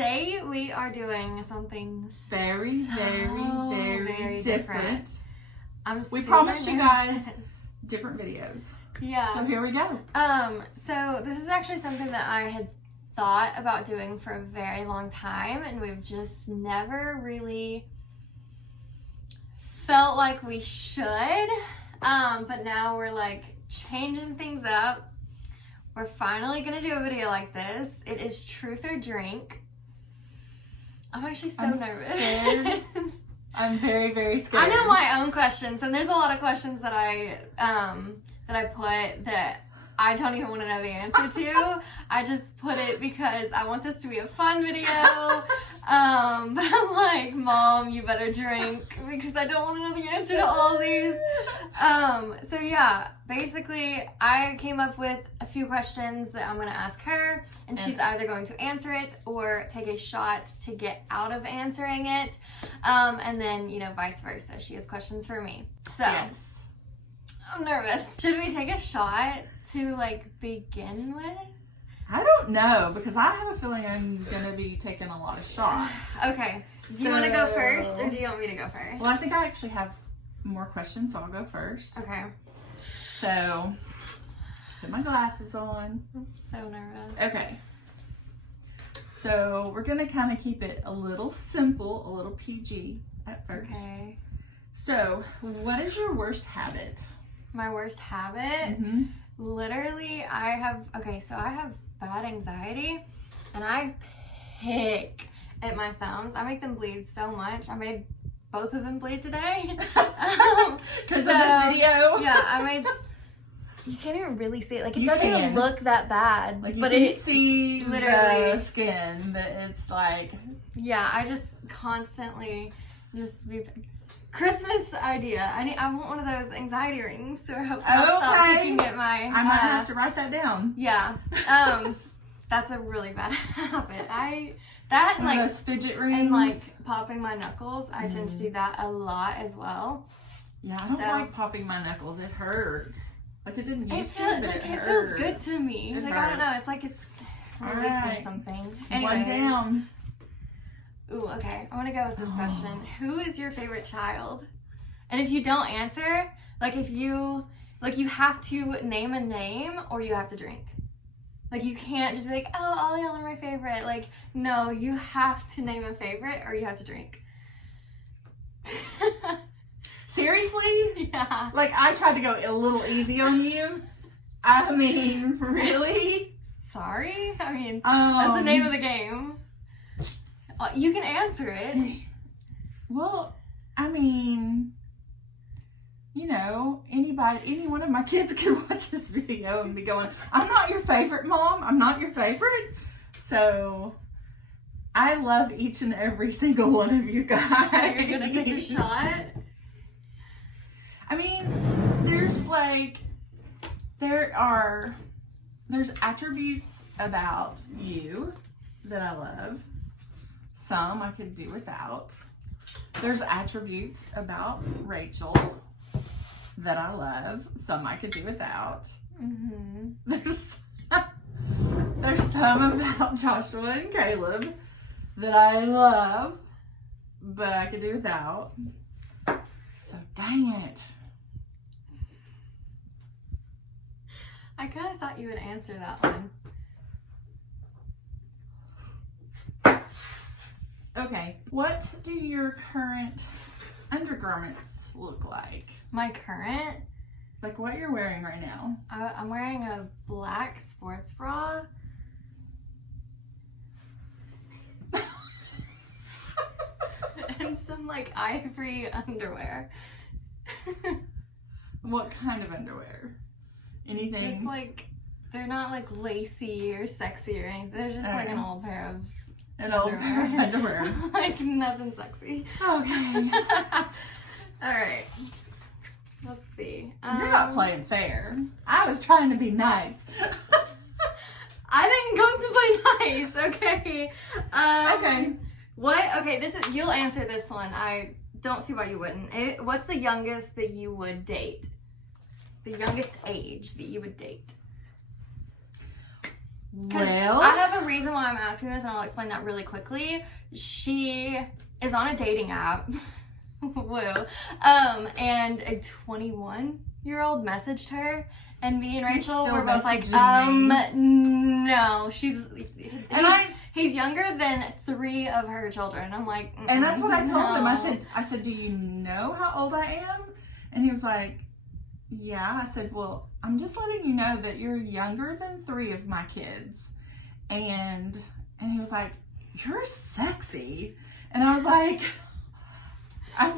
today we are doing something very different. We promised you guys different videos. Yeah. So here we go. So this is actually something that I had thought about doing for a very long time, and we've just never really felt like we should. But now we're like changing things up. We're finally gonna do a video like this. It is truth or drink. I'm actually so nervous. Scared. I'm very scared. I know my own questions, and there's a lot of questions that I put that I don't even want to know the answer to. I just put it because I want this to be a fun video. But I'm like, Mom, you better drink because I don't want to know the answer to all these. So yeah, basically I came up with a few questions that I'm going to ask her, and she's either going to answer it or take a shot to get out of answering it. And then, you know, vice versa. She has questions for me. So yes. I'm nervous. Should we take a shot to like begin with? I don't know, because I have a feeling I'm gonna be taking a lot of shots. Okay. Do you want to go first, or do you want me to go first? Well, I think I actually have more questions, so I'll go first. Okay. So, put my glasses on. I'm so nervous. Okay. So, we're gonna kind of keep it a little simple, a little PG at first. Okay. So, what is your worst habit? My worst habit? Mm-hmm. Literally, I have bad anxiety, and I pick at my thumbs. I make them bleed so much. I made both of them bleed today. Because of this video? Yeah, I made... You can't even really see it. Like, it doesn't can. even look that bad. Like, you but can it see literally... the skin, that it's like... Yeah, I just constantly just be... Christmas idea. I want one of those anxiety rings, so I hope I'll stop picking at my... I might have to write that down. Yeah. That's a really bad habit. That and like those fidget rings. And like popping my knuckles. I tend to do that a lot as well. Yeah, I don't like popping my knuckles. It hurts. Like it didn't used to, but it hurts. It feels good to me. It like hurts. I don't know. It's like it's releasing something. Anyways. One down. Ooh, okay. I want to go with this question. Who is your favorite child? And if you don't answer, like if you have to name a name or you have to drink. Like you can't just be like, oh, all y'all are my favorite. Like, no, you have to name a favorite or you have to drink. Seriously? Yeah. Like I tried to go a little easy on you. I mean, really? Sorry? I mean, that's the name of the game. You can answer it. Well, I mean, you know, any one of my kids could watch this video and be going, I'm not your favorite, Mom. I'm not your favorite. So, I love each and every single one of you guys. So you're going to take a shot? I mean, there's attributes about you that I love. Some I could do without. There's attributes about Rachel that I love. Some I could do without. Mm-hmm. There's some about Joshua and Caleb that I love, but I could do without. So dang it. I kind of thought you would answer that one. Okay, what do your current undergarments look like? My current? Like what you're wearing right now? I'm wearing a black sports bra. And some like ivory underwear. What kind of underwear? Anything? Just like, they're not like lacy or sexy or anything. They're just like an old pair of underwear. Like nothing sexy. Okay. Alright. Let's see. You're not playing fair. I was trying to be nice. I didn't come to play nice, okay? Okay. Okay, you'll answer this one. I don't see why you wouldn't. What's the youngest that you would date? The youngest age that you would date? Well, I have a reason why I'm asking this, and I'll explain that really quickly. She is on a dating app. Woo. And a 21-year-old messaged her, and me and Rachel were both like, no, he's younger than 3 of her children. I'm like, and that's what I told him. I said, do you know how old I am? And he was like, yeah. I said, well, I'm just letting you know that you're younger than 3 of my kids. And he was like, you're sexy. And I was like, I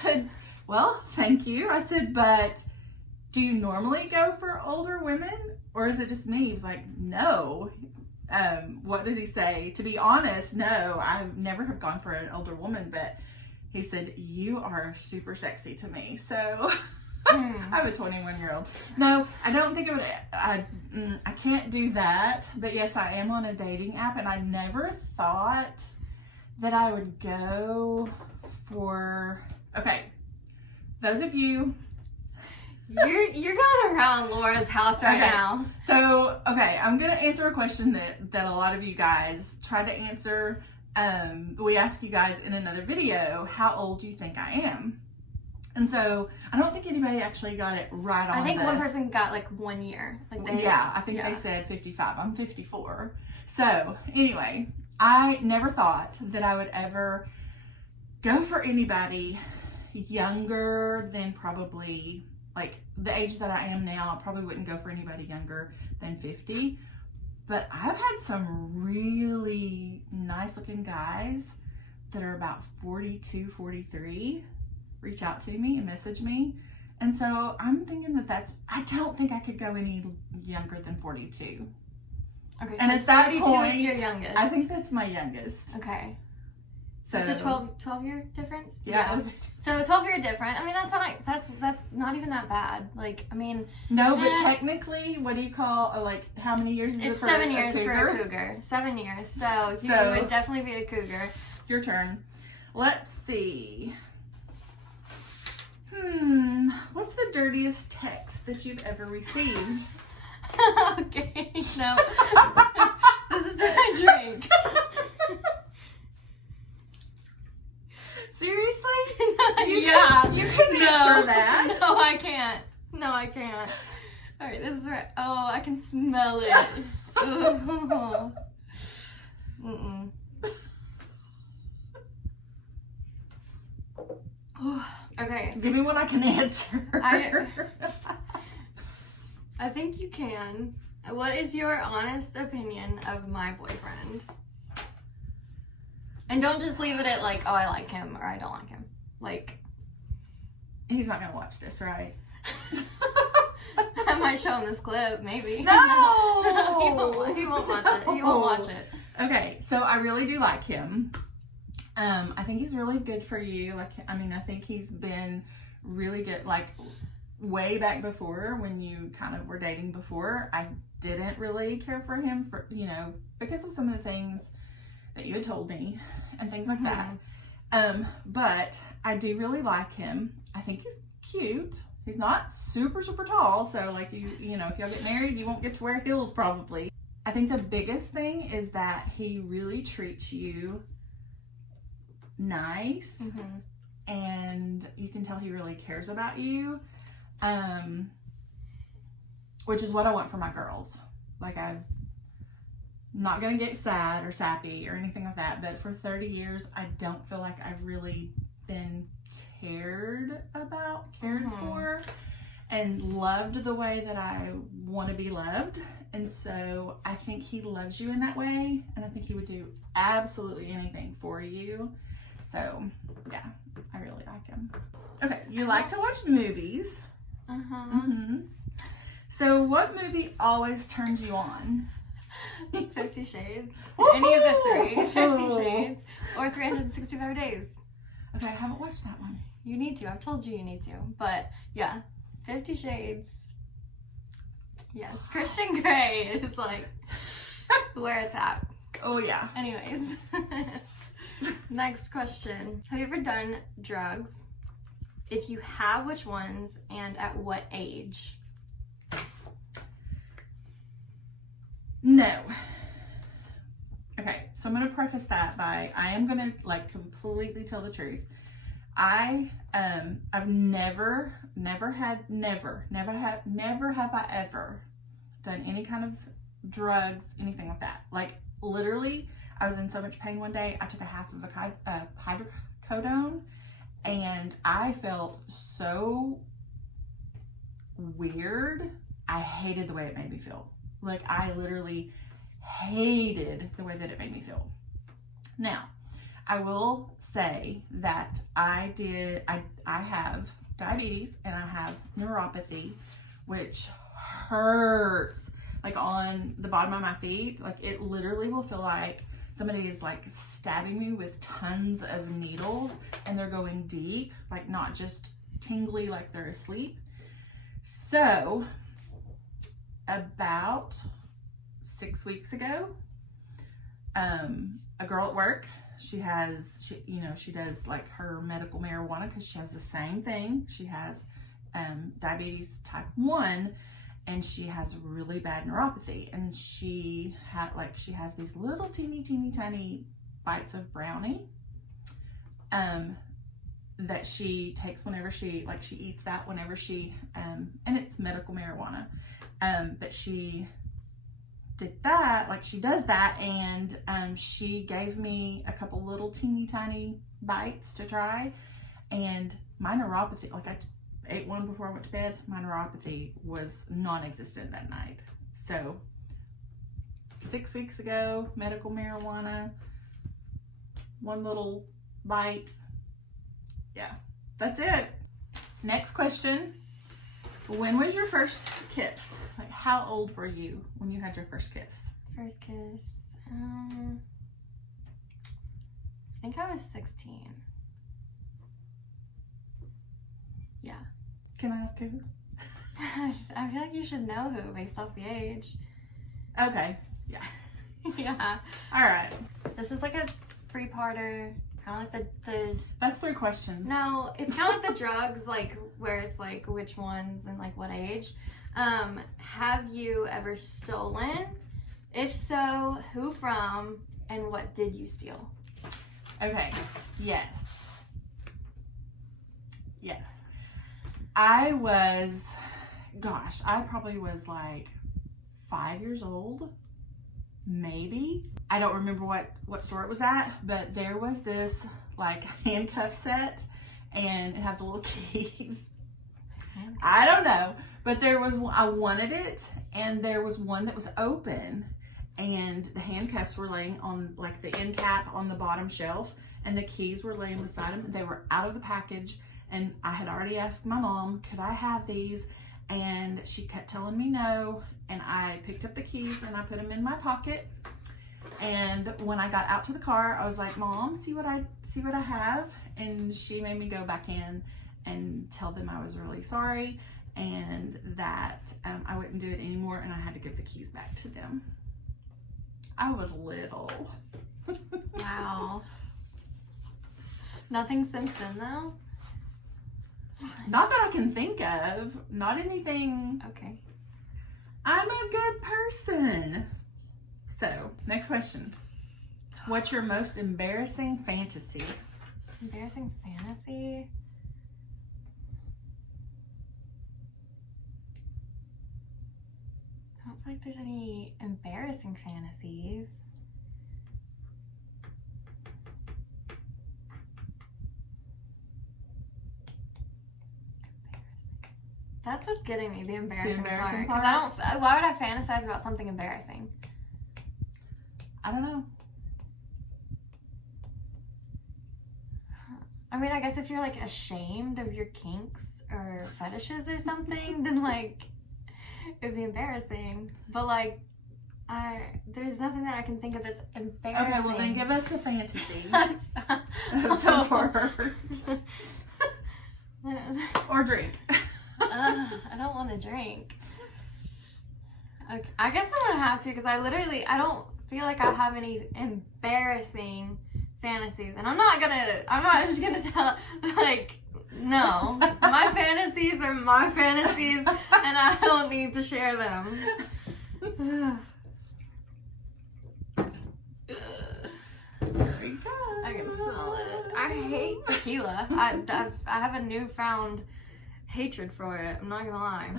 said, well, thank you. I said, but do you normally go for older women, or is it just me? He was like, no. What did he say? To be honest, no, I never have gone for an older woman, but he said, you are super sexy to me. So I'm a 21-year-old. No, I don't think it would, I can't do that. But yes, I am on a dating app, and I never thought that I would go for, okay, those of you. You're going around Laura's house right now. So, okay, I'm going to answer a question that a lot of you guys tried to answer. We asked you guys in another video, how old do you think I am? And so, I don't think anybody actually got it right on. I think one person got like 1 year. Like they said 55. I'm 54. So, anyway, I never thought that I would ever go for anybody younger than probably, like, the age that I am now. I probably wouldn't go for anybody younger than 50. But I've had some really nice looking guys that are about 42, 43 reach out to me and message me. And so I'm thinking I don't think I could go any younger than 42. Okay, and so at that 42 point, is your youngest. I think that's my youngest. Okay. So it's a 12-year difference? Yeah. So 12-year difference. I mean, that's not even that bad. Like, I mean. No, but technically, what do you call, how many years is it for a cougar? It's 7 years for a cougar. 7 years. So you would definitely be a cougar. Your turn. Let's see. What's the dirtiest text that you've ever received? Okay, no. This is what I drink. Seriously? Yeah. You can answer that. No, I can't. No, I can't. All right, this is right. Oh, I can smell it. Mm-mm. Okay. Give me one I can answer. I think you can. What is your honest opinion of my boyfriend? And don't just leave it at like, oh, I like him or I don't like him. Like, he's not gonna watch this, right? I might show him this clip, maybe. No! He won't watch it. He won't watch it. Okay, so I really do like him. I think he's really good for you. I think he's been really good. Like, way back before, when you kind of were dating before, I didn't really care for him for, because of some of the things that you had told me and things like that. But I do really like him. I think he's cute. He's not super, super tall. So like, if y'all get married, you won't get to wear heels probably. I think the biggest thing is that he really treats you nice, and you can tell he really cares about you, which is what I want for my girls. Like, I'm not gonna get sad or sappy or anything like that, but for 30 years I don't feel like I've really been cared for and loved the way that I want to be loved. And so I think he loves you in that way, and I think he would do absolutely anything for you. So, yeah, I really like him. Okay, you like to watch movies. So, what movie always turns you on? 50 Shades. Any of the 3. 50 Shades. Or 365 Days. Okay, I haven't watched that one. You need to. I've told you need to. But, yeah, 50 Shades. Yes, Christian Grey is like where it's at. Oh, yeah. Anyways. Next question. Have you ever done drugs? If you have, which ones and at what age? No. Okay, so I'm going to preface that by, I am going to like completely tell the truth. I've never have I ever done any kind of drugs, anything like that. Like literally, I was in so much pain one day, I took a half of a hydrocodone, and I felt so weird. I hated the way it made me feel. Like I literally hated the way that it made me feel. Now, I will say that I have diabetes and I have neuropathy, which hurts like on the bottom of my feet. Like it literally will feel like somebody is like stabbing me with tons of needles, and they're going deep, like not just tingly like they're asleep. So about 6 weeks ago, a girl at work, she does like her medical marijuana because she has the same thing. She has diabetes type 1, and she has really bad neuropathy, and she has these little teeny tiny bites of brownie that she takes whenever she eats that whenever she and it's medical marijuana, but she did that, like she does that, and she gave me a couple little teeny tiny bites to try, and my neuropathy, like I ate one before I went to bed, my neuropathy was non-existent that night. So 6 weeks ago, medical marijuana, one little bite. Yeah, that's it. Next question. When was your first kiss? Like, how old were you when you had your first kiss? First kiss, I think I was 16. Yeah. Can I ask who? I feel like you should know who based off the age. Okay. Yeah. Yeah. All right. This is like a three-parter. Kind of like the That's 3 questions. No, it's kind of like the drugs, like where it's like which ones and like what age. Have you ever stolen? If so, who from, and what did you steal? Okay. Yes. Yes. I probably was like 5 years old, maybe. I don't remember what store it was at, but there was this like handcuff set, and it had the little keys. I don't know, but I wanted it, and there was one that was open, and the handcuffs were laying on like the end cap on the bottom shelf, and the keys were laying beside them. They were out of the package, and I had already asked my mom, could I have these? And she kept telling me no, and I picked up the keys and I put them in my pocket. And when I got out to the car, I was like, Mom, see what I have? And she made me go back in and tell them I was really sorry, and that I wouldn't do it anymore, and I had to give the keys back to them. I was little. Wow. Nothing since then, though? Not that I can think of. Not anything. Okay. I'm a good person. So, next question. What's your most embarrassing fantasy? Embarrassing fantasy? I don't feel like there's any embarrassing fantasies. That's what's getting me, the embarrassing part. Because why would I fantasize about something embarrassing? I don't know. I mean, I guess if you're like ashamed of your kinks or fetishes or something, then like it'd be embarrassing. But like, there's nothing that I can think of that's embarrassing. Okay, well then give us a fantasy. Since we're hurt. Or drink. I don't want to drink. Okay, I guess I'm gonna have to, because I don't feel like I have any embarrassing fantasies, and I'm not just gonna tell, like, no, my fantasies are my fantasies, and I don't need to share them. you go. I can smell it. I hate tequila. I have a newfound hatred for it. I'm not gonna lie.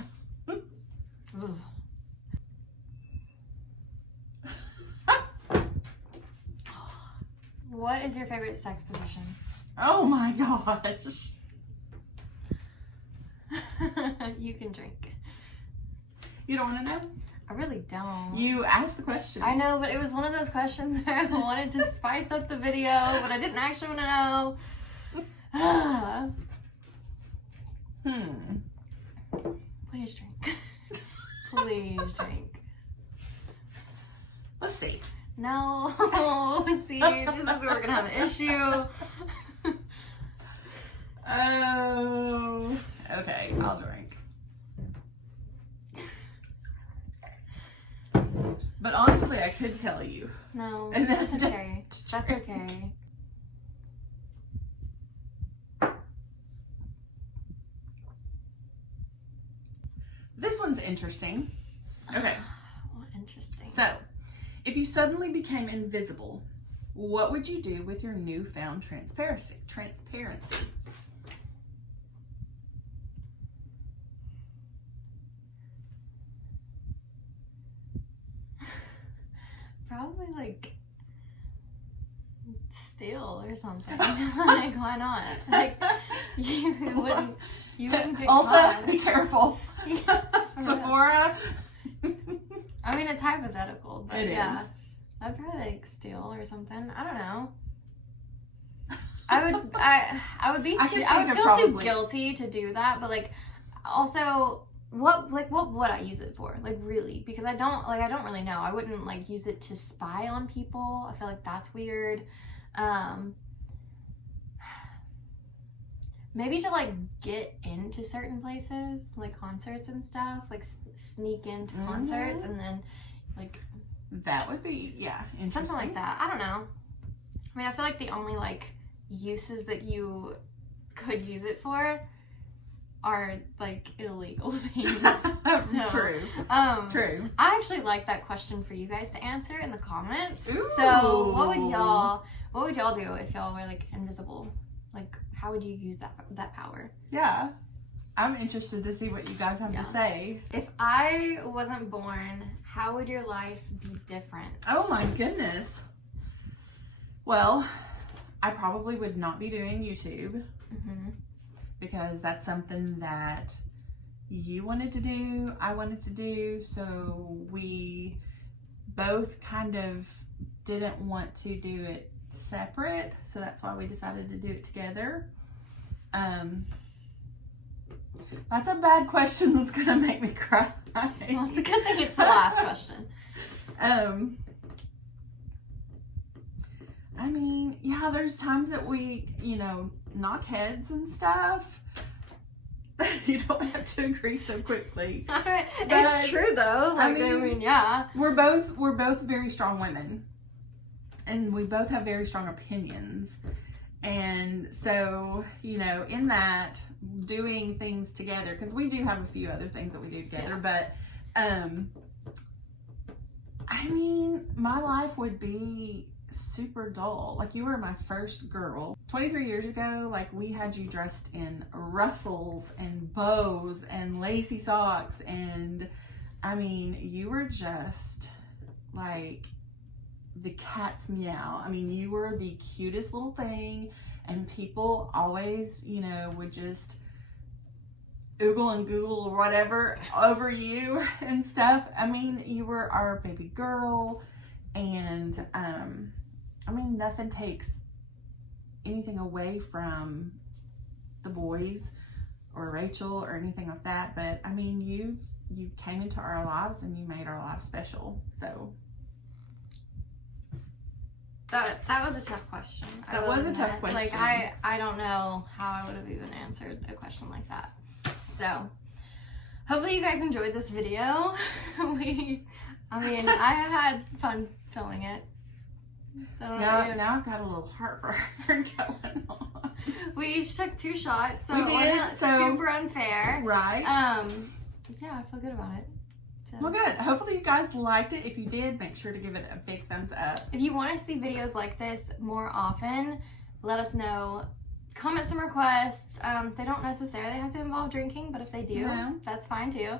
Ooh. What is your favorite sex position? Oh my gosh. You can drink. You don't want to know? I really don't. You asked the question. I know, but it was one of those questions where I wanted to spice up the video, but I didn't actually want to know. Please drink. Please drink. Let's see. No. See, this is where we're going to have an issue. Oh. Okay, I'll drink. But honestly, I could tell you. No, And that's then okay. That's okay. This one's interesting. Okay. Oh, interesting. So, if you suddenly became invisible, what would you do with your newfound transparency? Probably like steal or something. Like, why not? Like, you wouldn't get Ulta, caught. be careful. Sephora. I mean, it's hypothetical, but It yeah. is. I'd probably like steal or something. I don't know. I would feel too guilty to do that, but like, also, what would I use it for? Like, really? Because I don't really know. I wouldn't like use it to spy on people. I feel like that's weird. Maybe to like get into certain places, like concerts and stuff, like sneak into concerts and then like that would be, yeah, interesting. something like that. I don't know. I mean, I feel like the only like uses that you could use it for are like illegal things. So, True. True. I actually like that question for you guys to answer in the comments. Ooh. So what would y'all do if y'all were like invisible? Like, how would you use that power? Yeah. I'm interested to see what you guys have Yeah. to say. If I wasn't born, how would your life be different? Oh my goodness. Well, I probably would not be doing YouTube because that's something that you wanted to do, I wanted to do, so we both kind of didn't want to do it separate, so that's why we decided to do it together. That's a bad question that's gonna make me cry. Well, it's a good thing it's the last question. I mean, yeah, there's times that we, knock heads and stuff. You don't have to agree so quickly. It's true though. Like, I mean, yeah. We're both very strong women. And we both have very strong opinions. And so, in that, doing things together, because we do have a few other things that we do together, but, I mean, my life would be super dull. Like, you were my first girl. 23 years ago, like, we had you dressed in ruffles and bows and lacy socks, and, I mean, you were just, like, the cat's meow. I mean, you were the cutest little thing, and people always, would just oogle and google or whatever over you and stuff. I mean, you were our baby girl, and I mean, nothing takes anything away from the boys or Rachel or anything like that, but I mean, you came into our lives and you made our lives special. So that was a tough question. That was a tough question. Like, I don't know how I would have even answered a question like that. So hopefully you guys enjoyed this video. I had fun filming it. Now I've got a little heartburn going on. We each took 2 shots, so we it did, wasn't super unfair. Right. Yeah, I feel good about it. So. Well, good. Hopefully you guys liked it. If you did, make sure to give it a big thumbs up. If you want to see videos like this more often, let us know. Comment some requests. They don't necessarily have to involve drinking, but if they do, that's fine too.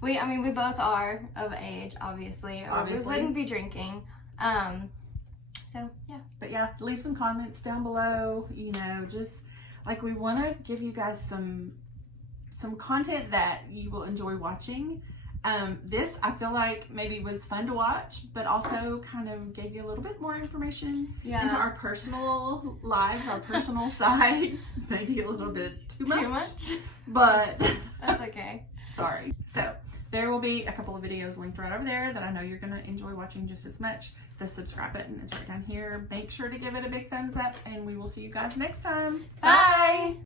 We both are of age, obviously, or we wouldn't be drinking. So yeah. But yeah, leave some comments down below. You know, just like we want to give you guys some content that you will enjoy watching. This I feel like maybe was fun to watch, but also kind of gave you a little bit more information into our personal lives, our personal sides. Maybe a little bit too much. But that's okay. Sorry. So there will be a couple of videos linked right over there that I know you're going to enjoy watching just as much. The subscribe button is right down here. Make sure to give it a big thumbs up, and we will see you guys next time. Bye.